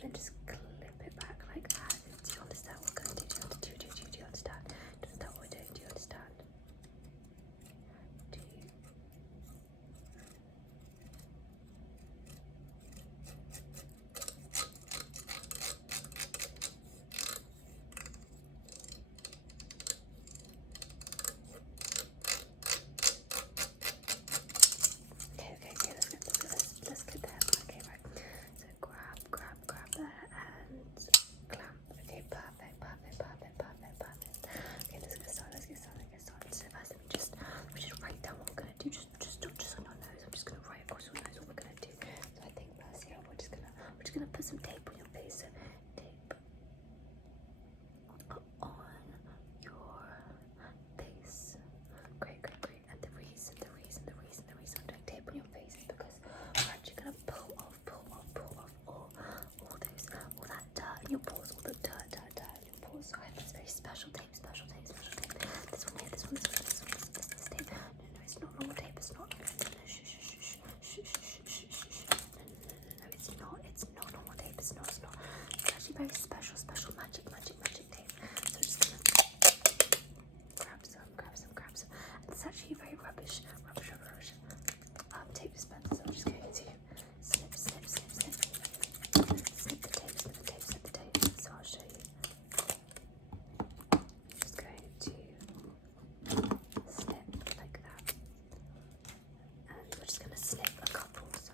then just clip it back like that. Do you understand what we're going to do? Do you understand? Do you understand what we're doing? Do you understand? Do you? Okay, let's get there. Okay, right. So grab there and clamp. Okay, perfect. Okay, let's get started. So first, let me just write down what we're gonna do. Just on your nose. I'm just gonna write across your nose what we're gonna do. So I think first, yeah, we're just gonna put some tape on your face. So tape on your face. Great. And the reason I'm doing tape on your face is because we're actually gonna pull off all that dirt in your pores, all the dirt in your pores. So I have this very special tape. This one here, this tape. No, it's not normal tape. It's not. No, shh. No, it's not normal tape. It's not. It's actually very special magic tape. So I'm just gonna grab some. And it's actually very rubbish. Tape dispenser. So I'm just going to snip the tape. So I'll show you. Just going to snip like that. And we're just going to snip a couple. So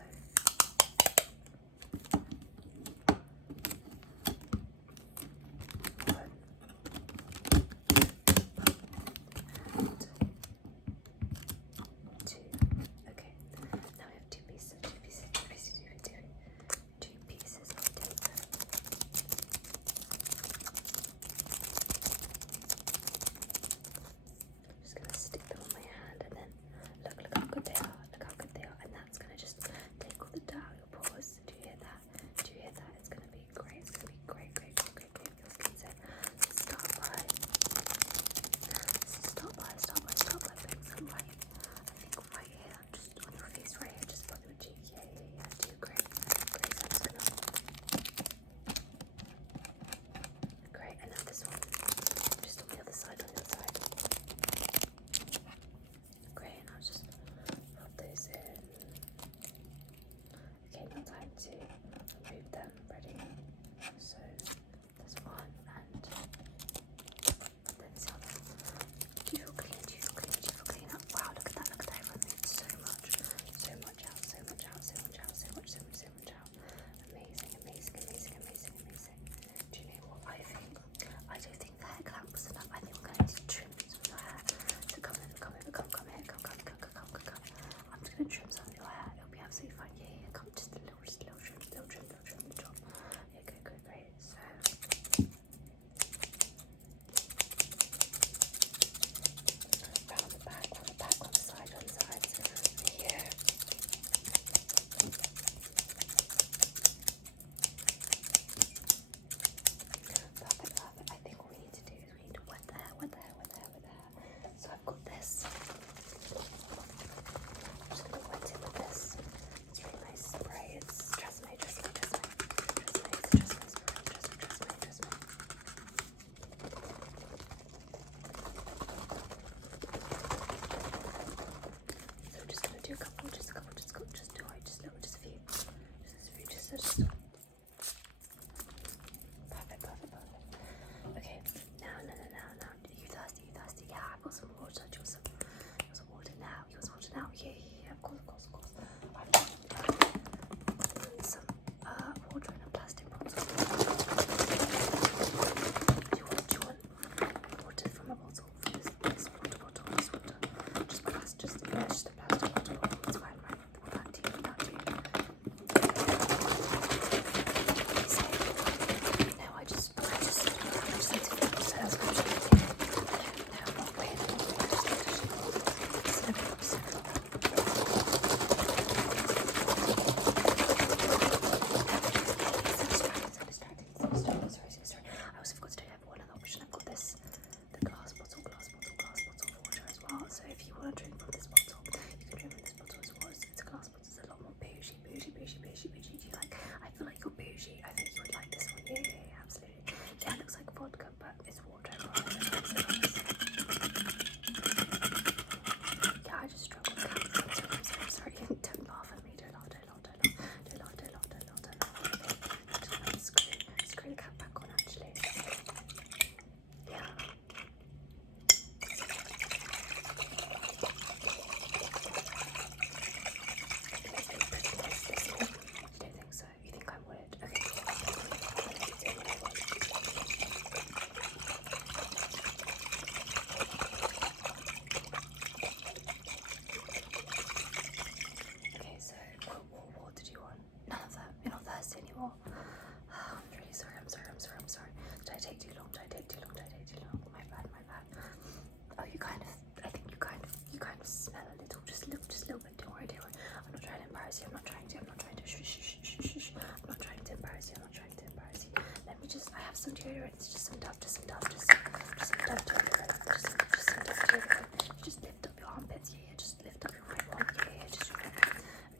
deodorant. Just some Dove, just some Dove, just some deodorant. Just some Dove deodorant. Just lift up your armpits, yeah, just lift up your right one, yeah, just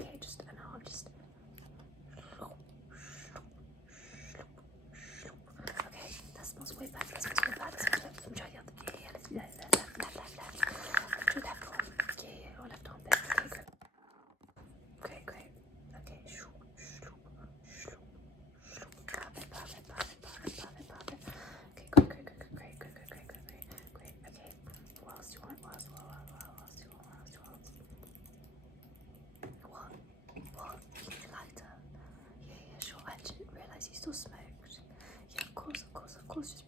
okay, just and I'll just okay, that smells way bad, that smells way bad, that smells way bad. Let me try the other, yeah, let's left. Let's do left arm, yeah, or left armpit, okay, great. Great, great. Okay, perfect. Okay, great. Okay, what else do you want? What? You need a lighter? Yeah, sure. I didn't realise you still smoked. Yeah, of course. Just